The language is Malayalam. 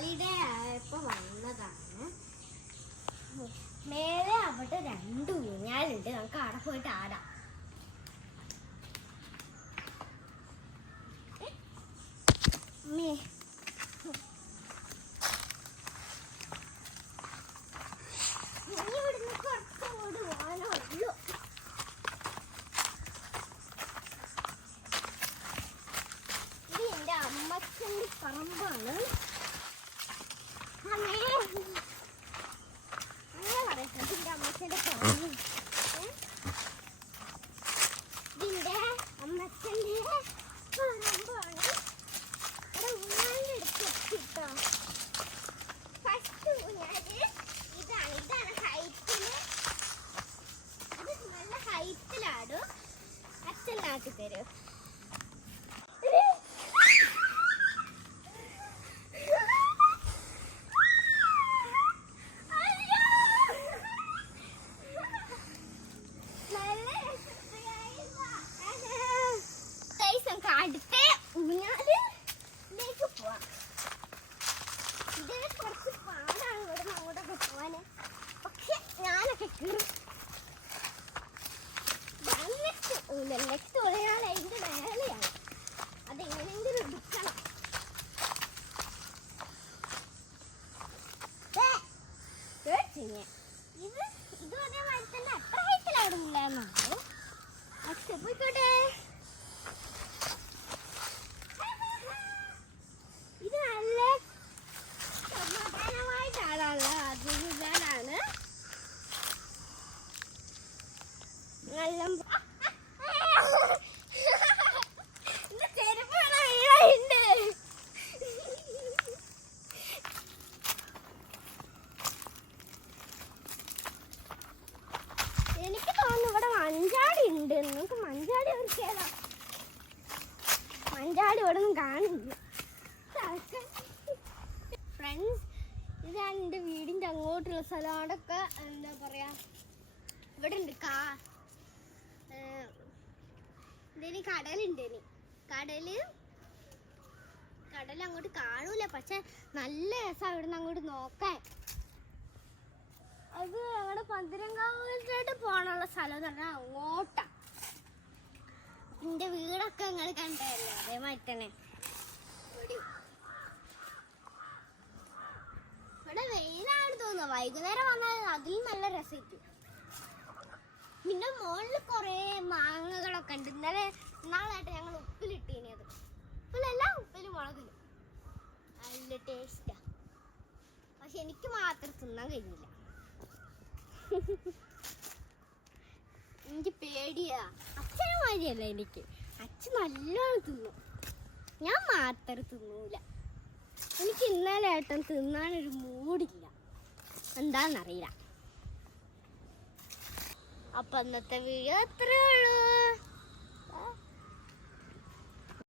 ഹോളിഡേ ആയപ്പോൾ വന്നതാണ്. മേലെ അവിടെ രണ്ട് ഊഞ്ഞാലുണ്ട്. നമുക്ക് അവിടെ പോയിട്ട് ആടാം. പറമ്പാണ്. അച്ഛൻ നാട്ടി തരും ഹൈറ്റിലാവിടുന്നില്ലാന്നോ പക്ഷെ പോയിക്കോട്ടെ. ഇത് നല്ല സമാധാനമായിട്ടാണുള്ള അതിനാണ് നല്ല എന്റെ ചെരുപ്പ് വീഴുന്നുണ്ട് എനിക്ക് തോന്നുന്നു ഇവിടെ മഞ്ചാടി നമുക്ക് മഞ്ചാടി ഒരുക്കിയതാ. മഞ്ചാടി ഇവിടെ ഒന്നും കാണില്ല ഫ്രണ്ട്സ് ഇതാണ് എന്റെ വീടിന്റെ അങ്ങോട്ടുള്ള സ്ഥലം. അവിടെയൊക്കെ എന്താ പറയുക ഇവിടെ ഉണ്ട് കാ ഇതിന് കടലുണ്ട് ഇനി. കടൽ കടൽ അങ്ങോട്ട് കാണൂല. പക്ഷെ നല്ല രസമാണ് ഇവിടുന്ന് അങ്ങോട്ട് നോക്കാൻ. അത് ഞങ്ങളുടെ പന്തിരങ്കാവിലോട്ട് പോകാനുള്ള സ്ഥലം എന്ന് പറഞ്ഞാൽ അങ്ങോട്ടാ. എന്റെ വീടൊക്കെ നിങ്ങൾ കണ്ടല്ലോ അതേമാതിരി തന്നെ. ഇവിടെ വെയിലാണ് തോന്നുന്നത് വൈകുന്നേരം വന്നാൽ അതിൽ നല്ല രസിക്കും പിന്നെ മുകളിൽ കുറേ മാങ്ങകളൊക്കെ ഉണ്ട്. ഇന്നലെ നാളായിട്ട് ഞങ്ങൾ അത്. ഉപ്പിലല്ല ഉപ്പിലും മുളകിലും നല്ല ടേസ്റ്റാ പക്ഷെ എനിക്ക് മാത്രം തിന്നാൻ കഴിഞ്ഞില്ല എനിക്ക് പേടിയാ. അച്ഛനെ മാതിരിയല്ല എനിക്ക്? അച്ഛൻ നല്ലോണം തിന്നു. ഞാൻ മാത്രം തിന്നൂല. എനിക്ക് ഇന്നലെ ഏട്ടൻ തിന്നാനൊരു മൂടില്ല. എന്താന്നറിയില്ല. അപ്പൊ അന്നത്തെ വീഡിയോ അത്രേ ഉള്ളൂ.